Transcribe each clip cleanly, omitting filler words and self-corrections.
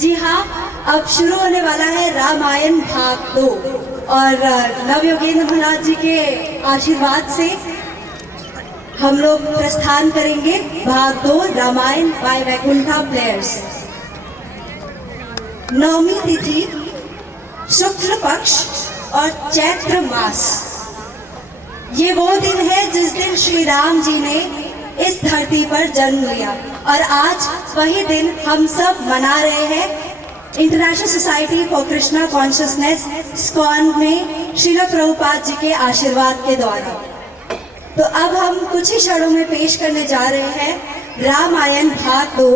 जी हाँ, अब शुरू होने वाला है रामायण भाग 2 और नवयोगेंद्र महाराज जी के आशीर्वाद से हम लोग प्रस्थान करेंगे भाग 2 रामायण बाय वैकुंठा प्लेयर्स। नवमी तिथि, शुक्ल पक्ष और चैत्र मास, ये वो दिन है जिस दिन श्री राम जी ने इस धरती पर जन्म लिया और आज वही दिन हम सब मना रहे हैं international society for Krishna consciousness ISKCON में श्रील प्रभुपाद जी के आशीर्वाद के द्वारा। तो अब हम कुछ ही क्षणों में पेश करने जा रहे हैं रामायण भाग 2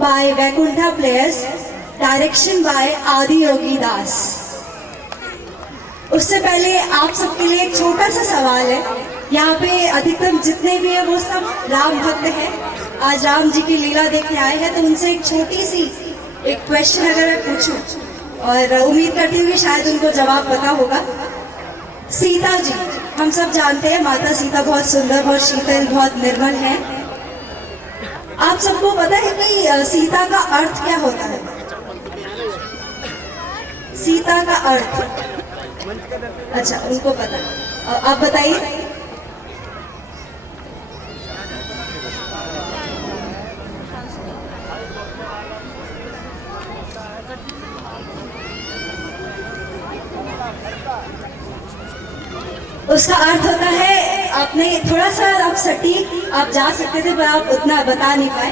by Vaikuntha players, direction by Adi Yogi दास। उससे पहले आप सबके लिए एक छोटा सा सवाल है। यहाँ पे अधिकतम जितने भी है वो सब राम भक्त हैं, आज राम जी की लीला देखने आए हैं, तो उनसे एक छोटी सी एक क्वेश्चन अगर मैं पूछूं और उम्मीद करती हूँ कि शायद उनको जवाब पता होगा। सीता जी, हम सब जानते हैं माता सीता बहुत सुंदर, बहुत शीतल, बहुत निर्मल है। आप सबको पता है कि सीता का अर्थ क्या होता है? सीता का अर्थ अच्छा उनको पता है, आप बताइए। उसका अर्थ होता है, आपने थोड़ा सा आप सटीक आप जा सकते थे पर आप उतना बता नहीं पाए,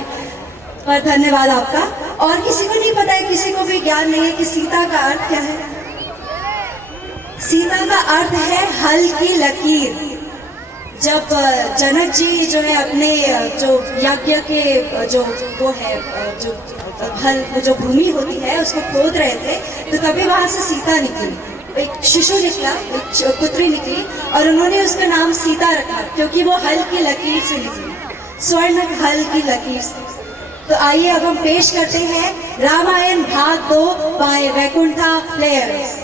पर धन्यवाद आपका। और किसी को नहीं पता है, किसी को भी ज्ञान नहीं है कि सीता का अर्थ क्या है? सीता का अर्थ है हल की लकीर। जब जनक जी जो है अपने जो यज्ञ के जो वो है जो हल जो भूमि होती है उसको खोद रहे थे, तो तभी वहां से सीता निकली, एक शिशु निकला, एक पुत्री निकली और उन्होंने उसका नाम सीता रखा क्योंकि वो हल की लकीर से निकली, स्वर्ण हल की लकीर से। तो आइए अब हम पेश करते हैं रामायण भाग 2 बाय वैकुंठा प्लेयर्स।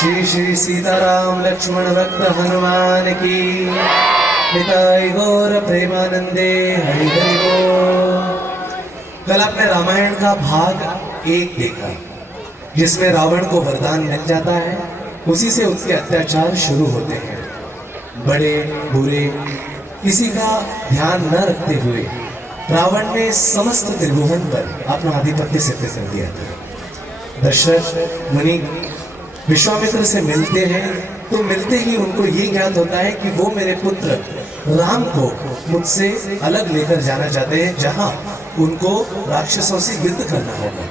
श्री श्री सीताराम लक्ष्मण भक्त हनुमान की पिताई गौर प्रेमानंदे हरि हरि बोल। कल आपने रामायण का भाग 1 देखा जिसमें रावण को वरदान मिल जाता है, उसी से उसके अत्याचार शुरू होते हैं। बड़े बुरे किसी का ध्यान न रखते हुए रावण ने समस्त त्रिभुवन पर अपना आधिपत्य सिद्ध कर दिया था। दशरथ मुनि विश्वामित्र से मिलते हैं तो मिलते ही उनको ये ज्ञात होता है कि वो मेरे पुत्र राम को मुझसे अलग लेकर जाना चाहते हैं, जहां उनको राक्षसों से युद्ध करना होगा।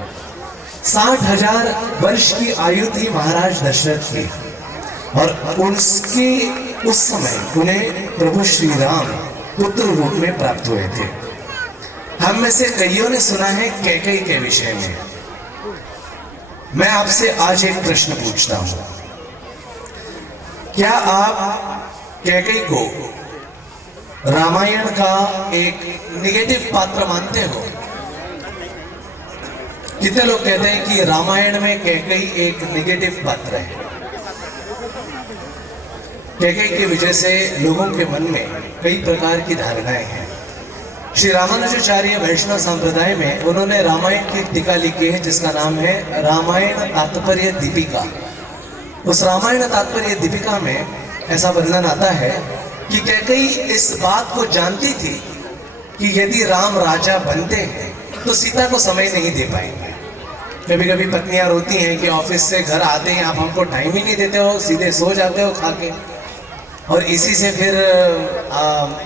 60,000 वर्ष की आयु थी महाराज दशरथ की और उसके उस समय उन्हें प्रभु श्री राम पुत्र रूप में प्राप्त हुए थे। हम में से कईयों ने सुना है कैकेयी के विषय में। मैं आपसे आज एक प्रश्न पूछता हूं, क्या आप कैकेयी को रामायण का एक निगेटिव पात्र मानते हो? कितने लोग कहते हैं कि रामायण में कैकेयी एक निगेटिव पात्र है? कैकेयी की वजह से लोगों के मन में कई प्रकार की धारणाएं हैं। श्री रामानुजाचार्य वैष्णव संप्रदाय में उन्होंने रामायण की टीका लिखी है जिसका नाम है रामायण तात्पर्य दीपिका। उस रामायण तात्पर्य दीपिका में ऐसा वर्णन आता है कि कैकेयी इस बात को जानती थी कि यदि राम राजा बनते हैं तो सीता को समय नहीं दे पाएंगे। कभी कभी पत्नियां रोती हैं कि ऑफिस से घर आते हैं आप हमको टाइम ही नहीं देते हो, सीधे सो जाते हो खा के, और इसी से फिर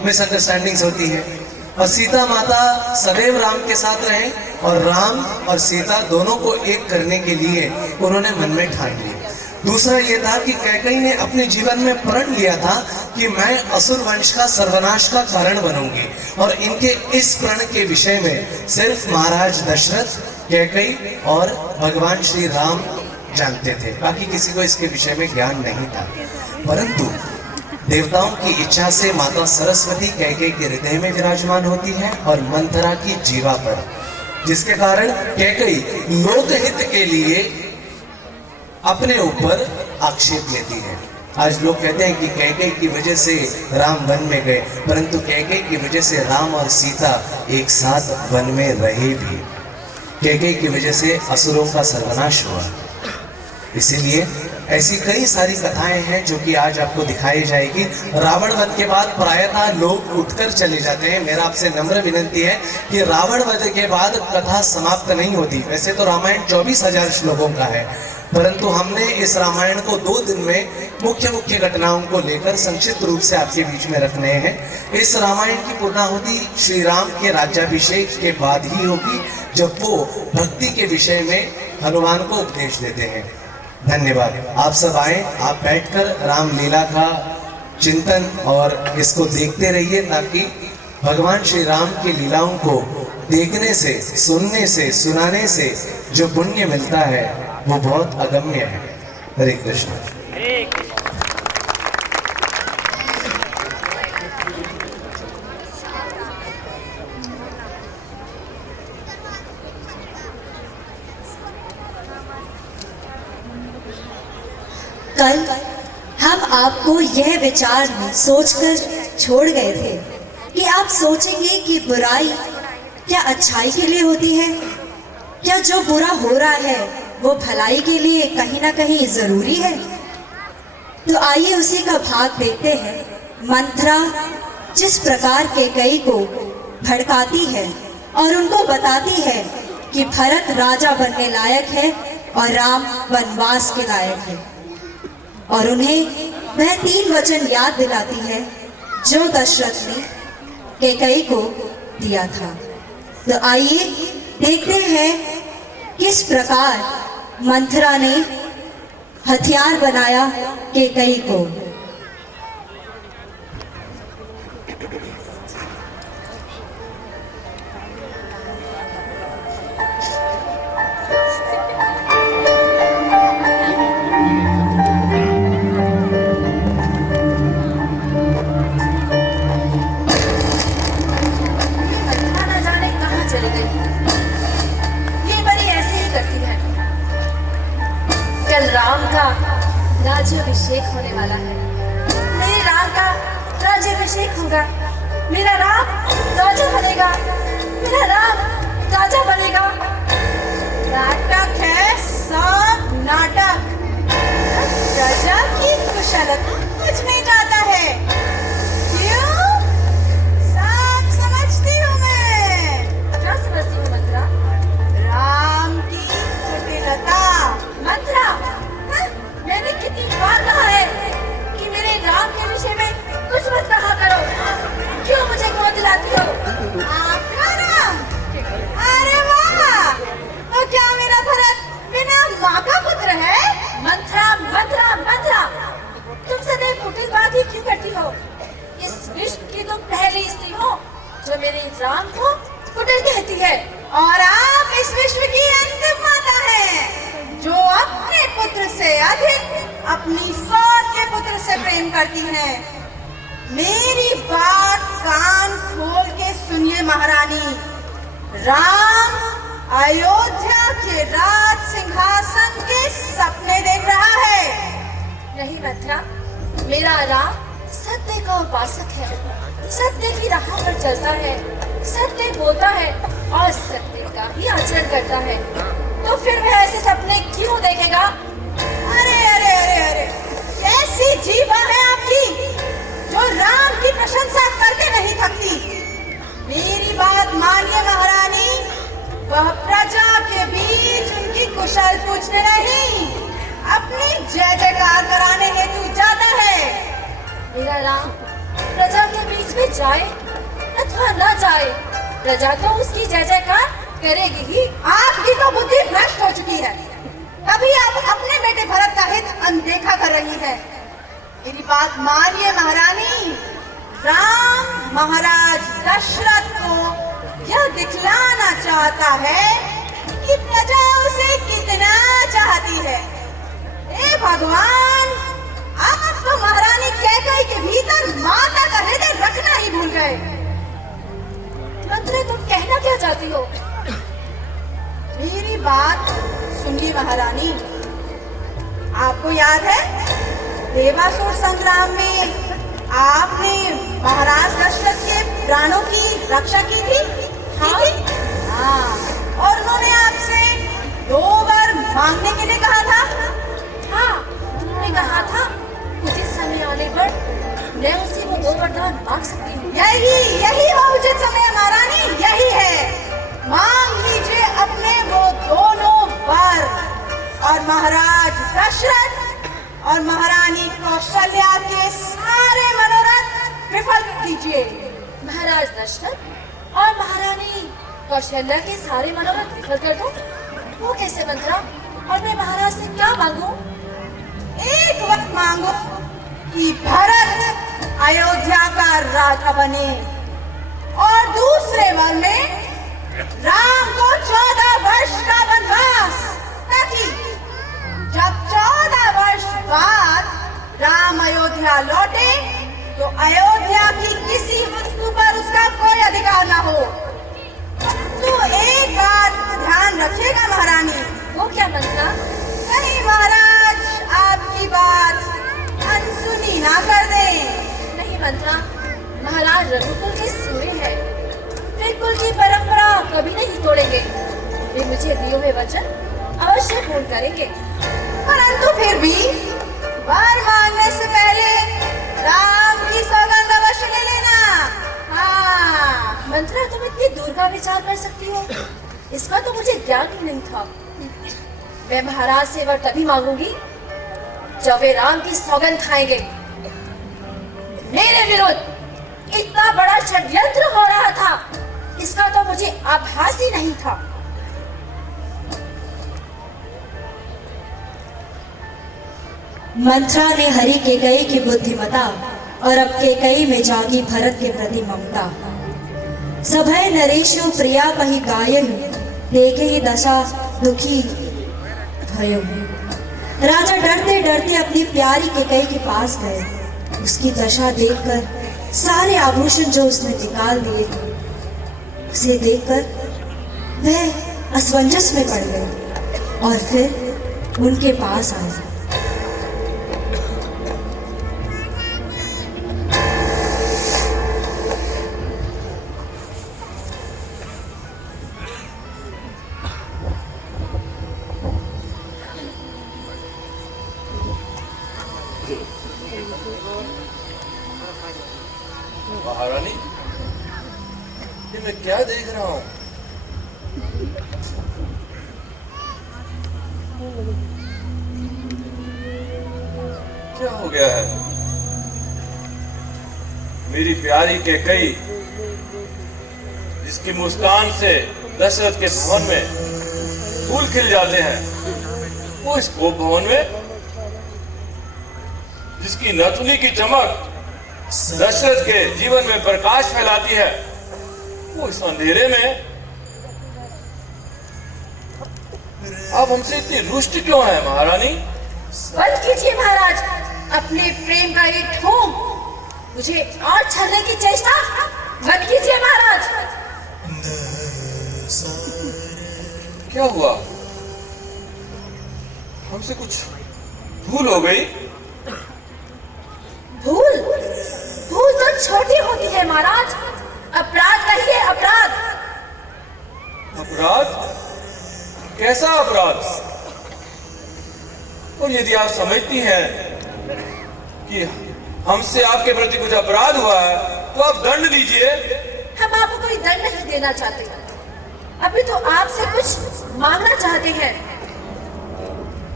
मिसअंडरस्टैंडिंग्स होती है। और सीता माता सदैव राम के साथ रहे और राम और सीता दोनों को एक करने के लिए उन्होंने मन में ठान लिया। दूसरा ये था कि कैकेयी ने अपने जीवन में प्रण लिया था कि मैं असुर वंश का सर्वनाश का कारण बनूंगी, और इनके इस प्रण के विषय में सिर्फ महाराज दशरथ, कैकेयी और भगवान श्री राम जानते थे, बाकी किसी को इसके विषय में ज्ञान नहीं था। परंतु देवताओं की इच्छा से माता सरस्वती कैकेयी के हृदय में विराजमान होती है और मंथरा की जीवा पर, जिसके कारण कैकेयी लोकहित के लिए अपने ऊपर आक्षेप लेती है। आज लोग कहते हैं कि कैकेयी की वजह से राम वन में गए, परंतु कैकेयी की वजह से राम और सीता एक साथ वन में रहे भी। कैकेयी की वजह से असुरों का सर्वनाश हुआ। इसीलिए ऐसी कई सारी कथाएं हैं जो कि आज आपको दिखाई जाएगी। रावण वध के बाद प्रायतः लोग उठकर चले जाते हैं। मेरा आपसे नम्र विनंती है कि रावण वध के बाद कथा समाप्त नहीं होती। वैसे तो रामायण 24,000 श्लोकों का है, परंतु हमने इस रामायण को 2 दिन में मुख्य घटनाओं को लेकर संक्षिप्त रूप से आपके बीच में रखने हैं। इस रामायण की पूर्णाहुति श्री राम के राज्याभिषेक के बाद ही होगी, जब वो भक्ति के विषय में हनुमान को उपदेश देते हैं। धन्यवाद। आप सब आए, आप बैठकर रामलीला का चिंतन और इसको देखते रहिए, ताकि भगवान श्री राम की लीलाओं को देखने से, सुनने से, सुनाने से जो पुण्य मिलता है वो बहुत अगम्य है। हरे कृष्ण। कल हम आपको यह विचार में सोचकर छोड़ गए थे कि आप सोचेंगे कि बुराई क्या अच्छाई के लिए होती है, क्या जो बुरा हो रहा है वो भलाई के लिए कहीं ना कहीं जरूरी है। तो आइए उसी का भाग देखते हैं। मंथरा जिस प्रकार कैकेयी को भड़काती है और उनको बताती है कि भरत राजा बनने लायक है और राम वनवास के लायक है, और उन्हें वह 3 वचन याद दिलाती है जो दशरथ ने कैकेयी को दिया था। तो आइए देखते हैं किस प्रकार मंथरा ने हथियार बनाया कैकेयी को। राम का राज्याभिषेक होने वाला है। मेरे राम का राज्याभिषेक होगा। मेरा राम राजा बनेगा। मेरा राम राजा बनेगा। नाटक है, सब नाटक। राजा की कुशलता कुछ नहीं जाता है। क्यों? सब समझती हूँ मैं। क्या समझती हूँ मंथरा? राम की कुटिलता। मंथरा, मैंने कितनी बार कहा है कि मेरे राम के विषय में कुछ मत कहा करो। क्यों मुझे क्रोध दिलाती हो? आपका राम? अरे वाह! तो क्या मेरा भरत बिना माँ का पुत्र है? मंथरा, मंथरा, मंथरा, तुम सदैव कुटिल बात ही क्यों करती हो? इस विश्व की तुम पहली स्त्री हो जो मेरे राम को कुटिल कहती है। और आप इस विश्व की अंतिम माता हैं, जो अपने पुत्र से अधिक अपनी सौत के पुत्र से प्रेम करती हैं। मेरी बात कान खोल के सुनिए महारानी। राम अयोध्या के राज सिंहासन के सपने देख रहा है। नहीं मंथरा, मेरा राम सत्य का उपासक है, सत्य की राह पर चलता है, सत्य बोलता है और सत्य का ही आचरण करता है। तो फिर वह ऐसे सपने क्यों देखेगा? अरे अरे अरे अरे, कैसी जीवा है आपकी जो राम की प्रशंसा करके नहीं थकती। मेरी बात मानिए महारानी, वह प्रजा के बीच उनकी कुशल पूछने नहीं, अपनी जय जयकार कराने हेतु जाता है। मेरा राम प्रजा के बीच में जाए अथवा न जाए, प्रजा तो उसकी जय जयकार करेगी ही। आपकी तो बुद्धि भ्रष्ट हो चुकी है। तभी आप अपने बेटे भरत का हित अनदेखा कर रही है। मेरी बात मानिए महारानी, राम महाराज दशरथ को यह दिखलाना चाहता है कि प्रजा उसे कितना चाहती है। हे भगवान, आप तो महारानी कैकई के भीतर माता का हृदय रखना ही भूल गए। मंत्रे, तुम कहना क्या चाहती हो? मेरी बात सुनिए महारानी। आपको याद है देवासुर संग्राम में आपने महाराज दशरथ के प्राणों की रक्षा की थी? हाँ। और उन्होंने आपसे 2 बार मांगने के लिए कहा था। हाँ, उन्होंने कहा था उचित समय आने पर मैं उसे वो 2 वरदान मांग सकती हूँ। यही वो उचित समय है महारानी, यही है। मांग लीजिए अपने वो दोनों वर और महाराज दशरथ और महारानी कौशल्या के सारे मनोरथ विफल कीजिए। महाराज दशरथ और महारानी कौशल्या के सारे मनोरथ विफल कर दूं? वो कैसे मंत्रा? और मैं महाराज से क्या मांगूं? एक वक्त मांगो कि भरत अयोध्या का राजा बने और दूसरे वर में राम को 14 वर्ष का वनवास, ताकि जब 14 वर्ष बाद राम अयोध्या लौटे तो अयोध्या की किसी वस्तु पर उसका कोई अधिकार ना हो। तो एक बात ध्यान रखिएगा महारानी। वो क्या मंत्रा? कहीं महाराज आपकी बात अनसुनी ना कर दें। नहीं मंत्रा, महाराज रघुकुल के सूर्य है, वे कुल की परंपरा कभी नहीं तोड़ेंगे। वे मुझे दिए हुए वचन अवश्य पूर्ण करेंगे। परंतु फिर भी वर मांगने से पहले राम की सौगंध अवश्य ले लेना। हाँ मंत्रा, तुम इतनी दूर का विचार कर सकती हो, इसका तो मुझे ज्ञान ही नहीं था। मैं महाराज से वर तभी मांगूंगी जब वे राम की सौगंध खाएंगे। मेरे विरुद्ध इतना बड़ा षड्यंत्र हो रहा था, इसका तो मुझे आभास ही नहीं था। मंत्रा ने हरि केकई की बुद्धिमता और अब केकई में जागी भरत के प्रति ममता। सभय नरेशो प्रिया कही गायन, देखे ही दशा दुखी भयो। राजा डरते डरते अपनी प्यारी केकई के पास गए। उसकी दशा देखकर सारे आभूषण जो उसने निकाल दिए थे, उसे देखकर वह असमंजस में पड़ गए और फिर उनके पास आए। महारानी, ये मैं क्या देख रहा हूँ? क्या हो गया है? मेरी प्यारी केकई, जिसकी मुस्कान से दशरथ के भवन में फूल खिल जाते हैं, वो इस गोप भवन में जिसकी नथुनी की चमक दशरथ के जीवन में प्रकाश फैलाती है, वो इस अंधेरे में आप हमसे इतनी रुष्ट क्यों है महारानी? बंद कीजिए महाराज अपने प्रेम का ये ठोम, मुझे और छलने की चेष्टा बंद कीजिए महाराज। क्या हुआ? हमसे कुछ भूल हो गई? भूल? भूल तो छोटी होती है महाराज, अपराध कहिए अपराध। अपराध? कैसा अपराध? और यदि आप समझती हैं कि हमसे आपके प्रति कुछ अपराध हुआ है, तो आप दंड दीजिए। हम आपको कोई दंड नहीं देना चाहते, अभी तो आपसे कुछ मांगना चाहते हैं।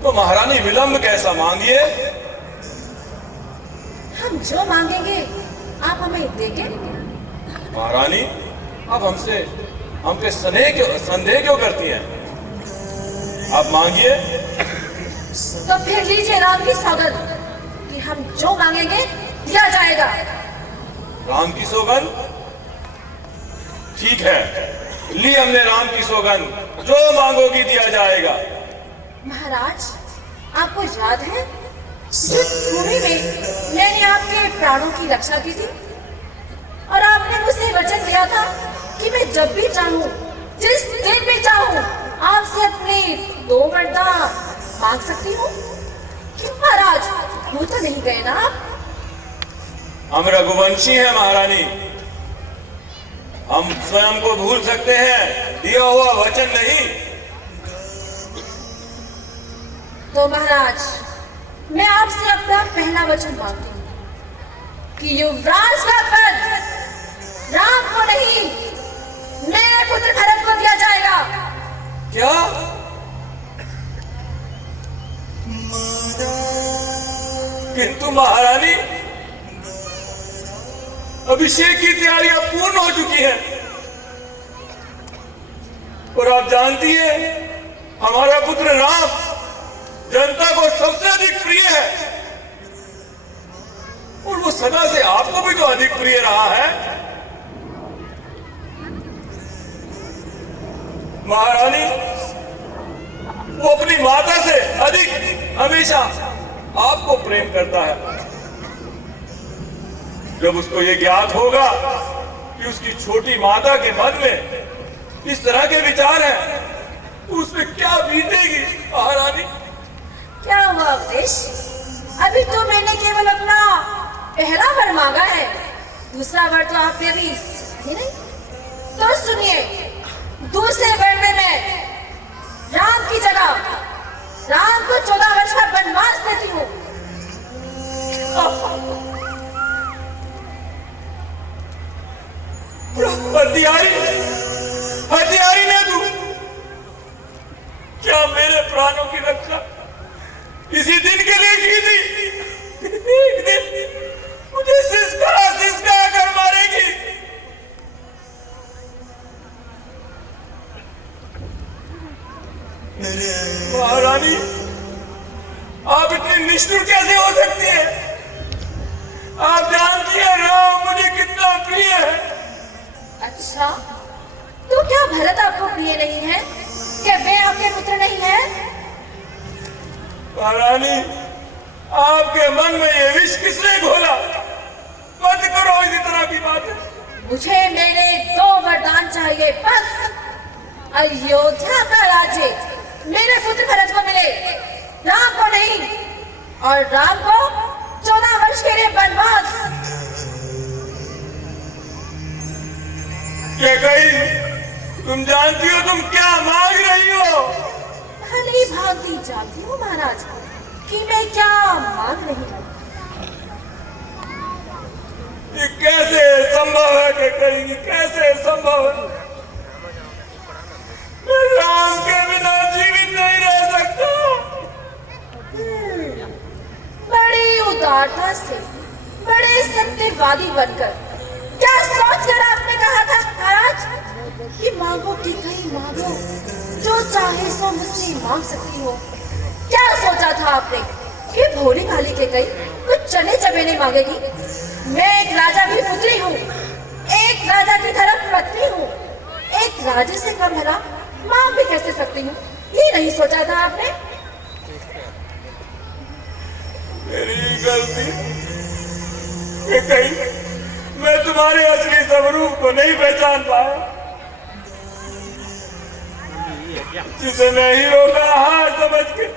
तो महारानी विलंब कैसा, मांगिए। हम जो मांगेंगे आप हमें देंगे। महारानी, आप हमसे हम पे संदेह क्यों करती हैं? आप मांगिए। तो फिर लीजिए राम की सौगंध कि हम जो मांगेंगे दिया जाएगा। राम की सौगंध? ठीक है, ली हमने राम की सौगंध, जो मांगोगी दिया जाएगा। महाराज, आपको याद है जिस भूमि में मैंने आपके प्राणों की रक्षा की थी, और आपने मुझसे वचन दिया था कि मैं जब भी चाहूं, जिस दिन भी चाहूं, आपसे अपने 2 वरदान मांग सकती हूँ। क्यों महाराज, भूल तो नहीं गए ना आप? हम रघुवंशी हैं महारानी, हम स्वयं को भूल सकते हैं, दिया हुआ वचन नहीं। तो महाराज, मैं आपसे अपना पहला वचन मांगती हूँ कि युवराज का पद राम को नहीं, मेरे पुत्र भरत को दिया जाएगा। क्या? किंतु महारानी, अभिषेक की तैयारियां पूर्ण हो चुकी हैं, और आप जानती हैं हमारा पुत्र राम जनता को सबसे अधिक प्रिय है, और वो सदा से आपको भी तो अधिक प्रिय रहा है। महारानी, वो अपनी माता से अधिक हमेशा आपको प्रेम करता है। जब उसको ये ज्ञात होगा कि उसकी छोटी माता के मन में इस तरह के विचार हैं, तो उसमें क्या बीतेगी महारानी? क्या हुआ अवधेश? अभी तो मैंने केवल अपना पहला वर मांगा है, दूसरा वर तो आपने अभी ही नहीं। तो सुनिए, दूसरे वर में मैं राम की जगह राम को 14 वर्ष का वनवास देती हूँ। हथियारी ने तू क्या मेरे प्राणों की रक्षा इसी दिन के लिए की थी? एक दिन मुझे सिसका कर मारेगी। महारानी, आप इतनी निष्ठुर कैसे हो सकती हैं? आप जानती हैं राम मुझे कितना प्रिय है। अच्छा, तो क्या भरत आपको प्रिय नहीं है? क्या वे आपके पुत्र नहीं है? महारानी, आपके मन में ये विष किसने घोला? मत करो इसी तरह की बातें। मुझे मेरे 2 वरदान चाहिए बस। अयोध्या का राज्य मेरे पुत्र भरत को मिले, राम को नहीं, और राम को 14 वर्ष के लिए वनवास। ये कहीं तुम जानती हो तुम क्या मांग रही हो? भली भांति जानती हूँ महाराज कि मैं क्या मांग रही हूँ। ये कैसे संभव है कि कहेंगी, कैसे संभव है? मैं राम के बिना जीवित नहीं रह सकता। बड़ी उदारता से, बड़े सत्यवादी बनकर, क्या सोचकर आपने कहा था महाराज कि मांगो ठीक ही मांगो, जो चाहे सो मुझसे मांग सकती हो? क्या सोचा था आपने कि भोली भाली के कई कुछ चने चबेने मांगेगी? मैं एक राजा की पुत्री हूँ, एक राजा की धर्म पत्नी हूँ, एक राजे से कम भला मांग भी कैसे सकती हूँ? ये नहीं सोचा था आपने? मेरी गलती कि कहीं मैं तुम्हारे असली स्वरूप को नहीं पहचान पाया, जिसे मैं हीरो का हार समझ के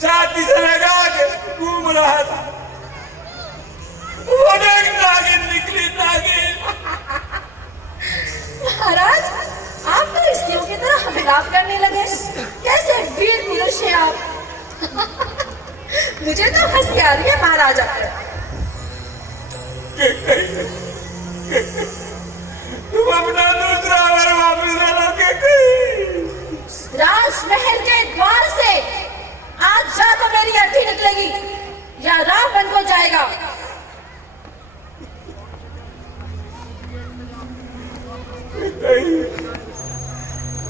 छाती से लगा के घूम रहा था, वो देख नागिन निकली, नागिन। महाराज, आप तो स्त्रियों की तरह विलाप करने लगे। कैसे वीर पुरुष हैं आप। मुझे तो हंसी आ रही है महाराजा पर। तुम अपना दूसरा वर वापस ला के कहीं राजमहल के द्वार से आज जा तो मेरी अर्थी निकलेगी या राम बन को जाएगा।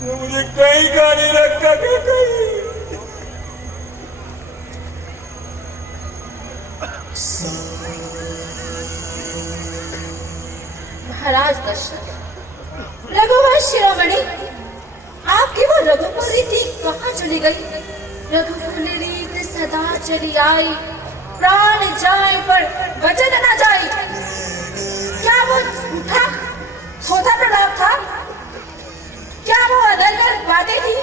मुझे कहीं का नहीं रखा क्या कहीं। महाराज दशरथ, रघुवंश शिरोमणि, आपकी वो रघुपुरी थी कहाँ चली गई? रघुकुल रीत सदा चली आई, प्राण जाए पर वचन न जाए। क्या वो झूठा छोटा प्रलाप था? क्या वो अदरकर बातें थी?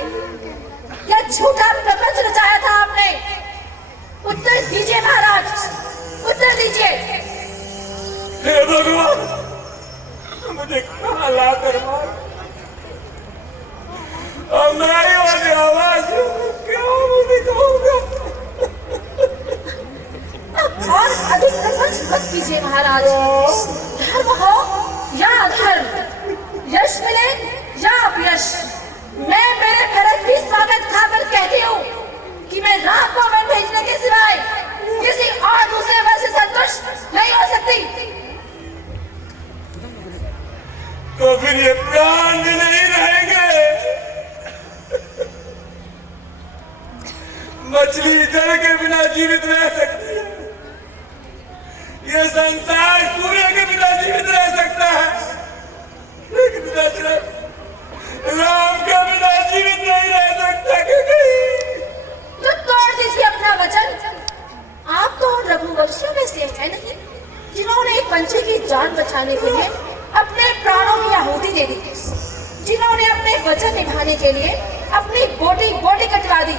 क्या झूठा प्रपंच रचाया था आपने? उत्तर दीजिए महाराज, उत्तर दीजिए। हे भगवान, मुझे कहाँ ला कर मार। अब मैं ही वाली आवाज क्या मुझे कहूँगा। और अधिक प्रपंच मत कीजिए महाराज। धर्म हो या अधर्म, यश मिले या अपयश, मैं मेरे भरत की स्वागत खाकर कहती हूँ कि मैं राम को वन भेजने के सिवाय किसी और दूसरे वर से संतुष्ट नहीं हो सकती। तो फिर ये प्राण भी नहीं रहेंगे। मछली जल के बिना जीवित रह सकती है, ये संसार सूर्य के बिना जीवित रह सकता है, लेकिन दशरथ राम के बिना जीवित नहीं रह सकता। तो तोड़ दीजिए अपना वचन। आप तो रघुवंशियों में से हैं नहीं, जिन्होंने एक पंछी की जान बचाने के लिए अपने प्राणों की आहुति दे दी, जिन्होंने अपने वचन निभाने के लिए अपनी बोटी बोटी कटवा दी।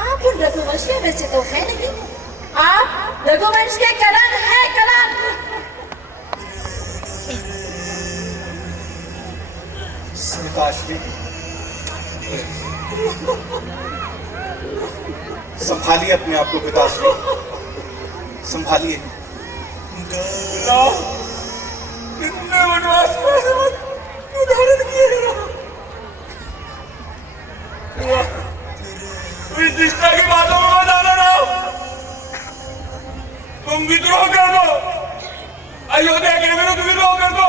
आप उन रघुवंशियों में से तो है नहीं, आप रघुवंश के कलंक है, कलंक। पिताश्री, संभालिए अपने आप को पिताश्री, संभालिए। इतने वनवास उदाहरण किए इस निष्ठा की बातों में मत आना ना। तुम विद्रोह कर दो, अयोध्या के विरुद्ध विद्रोह कर दो,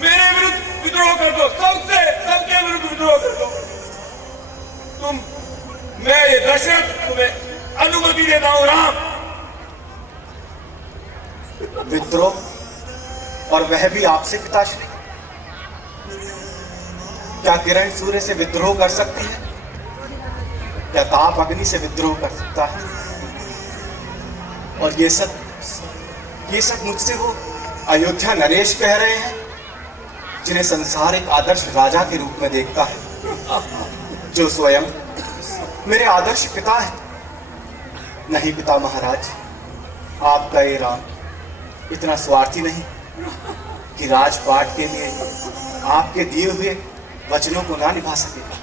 मेरे विरुद्ध विद्रोह कर दो, सबके विरुद्ध विद्रोह कर दो। मैं ये दशरथ तुम्हें अनुमति देता हूं राम। विद्रोह, और वह भी आपसे पिताश्री? क्या किरण सूर्य से विद्रोह कर सकती है? क्या ताप अग्नि से विद्रोह कर सकता है? और ये सब मुझसे वो अयोध्या नरेश कह रहे हैं, जिन्हें संसार एक आदर्श राजा के रूप में देखता है, जो स्वयं मेरे आदर्श पिता है। नहीं पिता महाराज, आपका ये राम इतना स्वार्थी नहीं कि राजपाट के लिए आपके दिए हुए वचनों को ना निभा सकेगा।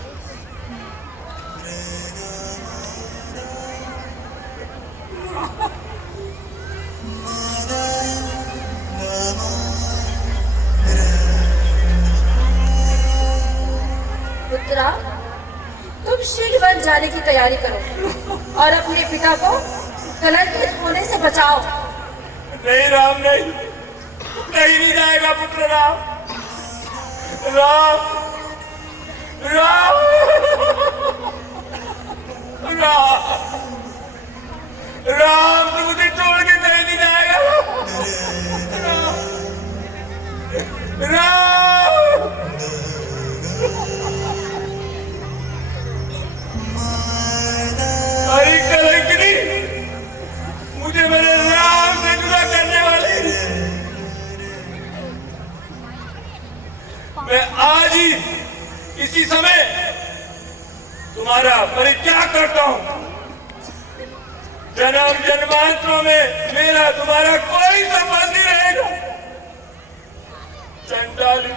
पुत्रा, तुम शीघ्र वन जाने की तैयारी करो और अपने पिता को कलंकित होने से बचाओ। नहीं राम, नहीं जाएगा पुत्र राम। राम राम राम राम, तू मुझे छोड़ के कहीं नहीं जाएगा। राम राम, अरे कलंकिनी, मुझे मेरे राम से जुदा करने वाले, मैं आज ही इसी समय तुम्हारा परित्याग करता हूं। जन्म जन्मांतरों में मेरा तुम्हारा कोई संबंध नहीं रहेगा। चंडाली,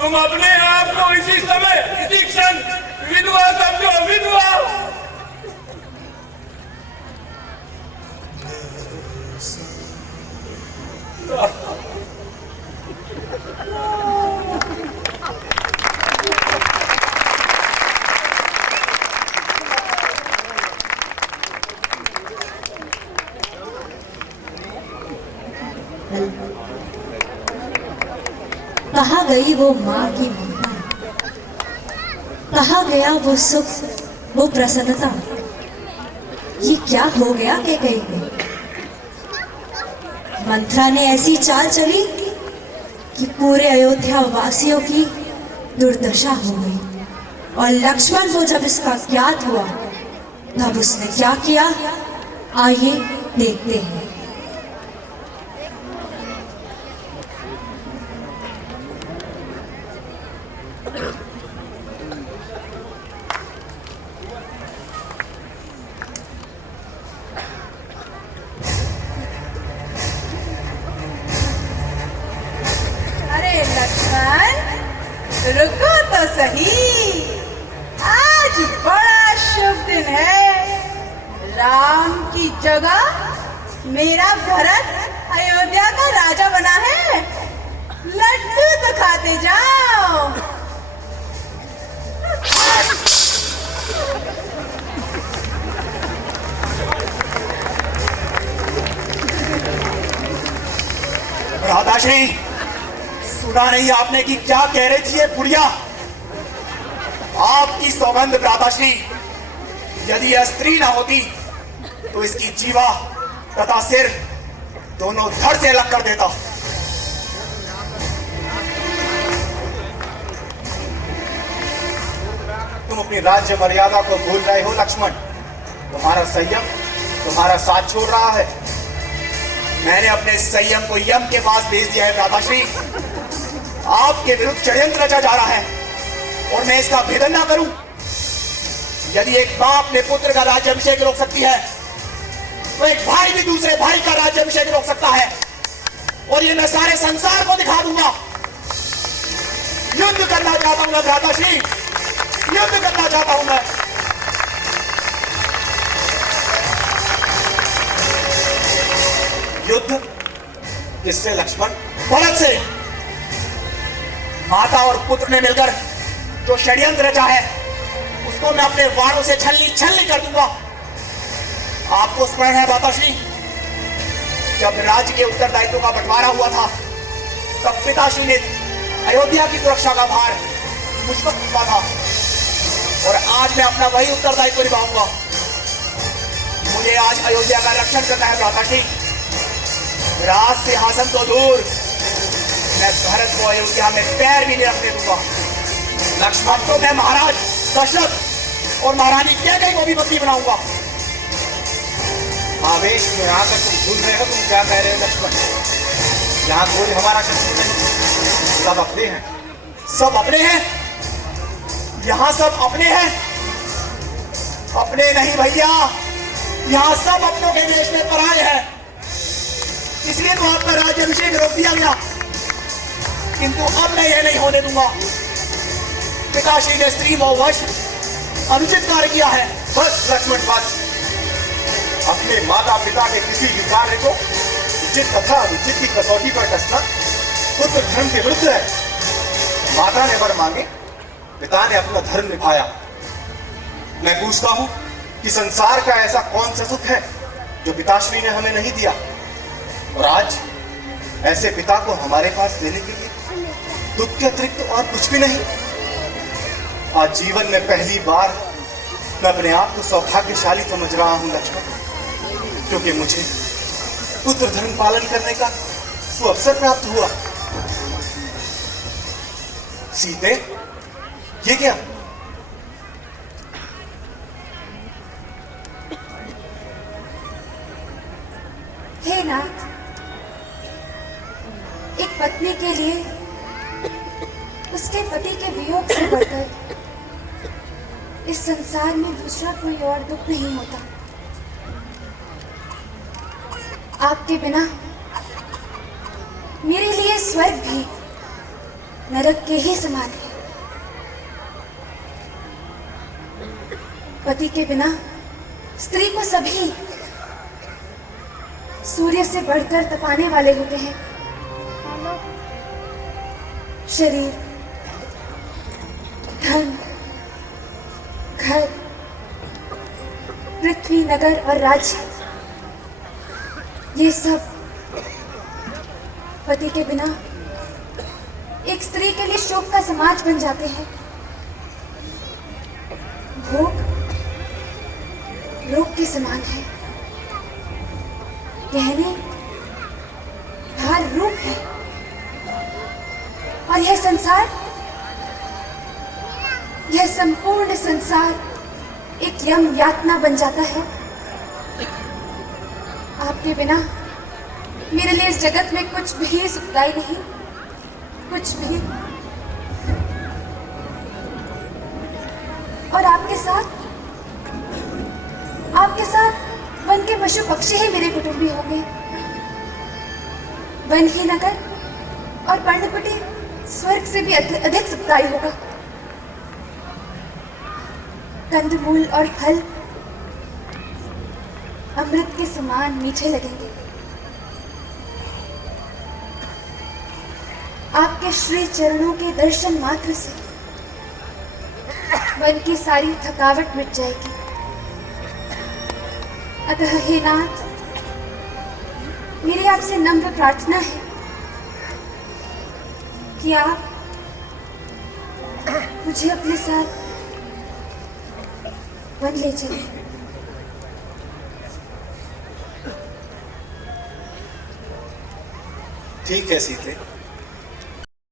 तुम अपने आप को इसी समय, इसी क्षण विधवा समझो, विधवा। कहाँ गई वो माँ की ममता, कहाँ गया वो सुख, वो प्रसन्नता। ये क्या हो गया के कहीं में? मंत्रा ने ऐसी चाल चली कि पूरे अयोध्या वासियों की दुर्दशा हो गई। और लक्ष्मण को जब इसका ज्ञात हुआ तब उसने क्या किया, आइए देखते हैं। अरे लक्ष्मण, रुको तो सही, आज बड़ा शुभ दिन है। राम की जगह मेरा भरत अयोध्या का राजा बना है। लड्डू तो खाते जाओ। राधाश्री, सुना नहीं आपने कि क्या कह रही थी ये बुढ़िया? आपकी सौगंध भ्राताश्री, यदि यह स्त्री ना होती तो इसकी जीवा तथा सिर दोनों धड़ से अलग कर देता। तुम अपनी राज्य मर्यादा को भूल रहे हो लक्ष्मण। तुम्हारा संयम तुम्हारा साथ छोड़ रहा है। मैंने अपने संयम को यम के पास भेज दिया है भ्राताश्री। आपके विरुद्ध षड्यंत्र रचा जा रहा है और मैं इसका भेदन ना करूं। यदि एक मां अपने पुत्र का राज्याभिषेक रोक सकती है तो एक भाई भी दूसरे भाई का राज्याभिषेक रोक सकता है, और ये मैं सारे संसार को दिखा दूंगा। युद्ध करना चाहता हूं मैं भ्राताश्री, युद्ध करना चाहता हूं मैं। युद्ध किससे लक्ष्मण? भरत से। माता और पुत्र ने मिलकर जो षड्यंत्र रचा है उसको मैं अपने वारों से छलनी कर दूंगा। आपको स्मरण है माताश्री, जब राज्य के उत्तरदायित्व का बंटवारा हुआ था तब पिताश्री ने अयोध्या की सुरक्षा का भार मुझ पर थोपा था, और आज मैं अपना वही उत्तरदायित्व निभाऊंगा। मुझे आज अयोध्या का रक्षण करना है माताश्री। राज सिंहासन तो दूर, मैं भरत को अयोध्या में पैर भी नहीं रखने दूंगा। लक्ष्मण तो मैं महाराज दशरथ और महारानी कैकेयी को भी मंत्री बनाऊंगा। आवेश में आकर तुम भूल रहे हो तुम क्या कह रहे हो लक्ष्मण। यहाँ कोई हमारा शत्रु नहीं, सब अपने हैं। सब अपने हैं? यहाँ सब अपने हैं? अपने नहीं भैया, यहाँ सब अपनों के देश में पराए हैं। इसलिए तो आपका राज्याभिषेक रोक दिया गया, किंतु अब मैं यह नहीं होने दूंगा। पिताश्री ने स्त्री मोहवश अनुचित कार्य किया है। बस लक्ष्मण, बस। अपने माता पिता के किसी भी कार्य को उचित तथा अनुचित की कसौटी पर कसना पुत्र धर्म के विरुद्ध है। माता ने वर मांगे, पिता ने अपना धर्म निभाया। मैं पूछता हूं कि संसार का ऐसा कौन सा सुख है जो पिताश्री ने हमें नहीं दिया, और आज ऐसे पिता को हमारे पास देने के लिए दुख के अतिरिक्त और कुछ भी नहीं। आज जीवन में पहली बार मैं अपने आप को सौभाग्यशाली समझ रहा हूं लक्ष्मण, क्योंकि मुझे पुत्र धर्म पालन करने का सुअवसर प्राप्त हुआ। सीते, ये क्या? हे नाथ, एक पत्नी के लिए उसके पति के वियोग से बढ़कर इस संसार में दूसरा कोई और दुख नहीं होता। आपके बिना मेरे लिए स्वर्ग भी नरक के ही समान है। पति के बिना स्त्री को सभी सूर्य से बढ़कर तपाने वाले होते हैं। शरीर, धन, घर, पृथ्वी, नगर और राज्य, ये सब पति के बिना एक स्त्री के लिए शोक का समाज बन जाते हैं। भोग रोग के समान है, गहने हार रूप है, और यह संपूर्ण संसार एक यम यातना बन जाता है। आपके बिना मेरे लिए इस जगत में कुछ भी सुखदाई नहीं, कुछ भी। और आपके साथ वन के पशु पक्षी ही मेरे कुटुंबी होंगे। वन ही नगर और पर्णकुटी स्वर्ग से भी अधिक सुखदायी होगा। कंदमूल और फल अमृत के समान मीठे लगेंगे। आपके श्री चरणों के दर्शन मात्र से मन की सारी थकावट मिट जाएगी। अतः हे नाथ, मेरी आपसे नम्र प्रार्थना है कि आप मुझे अपने साथ वन ले चलें। ठीक है सीते,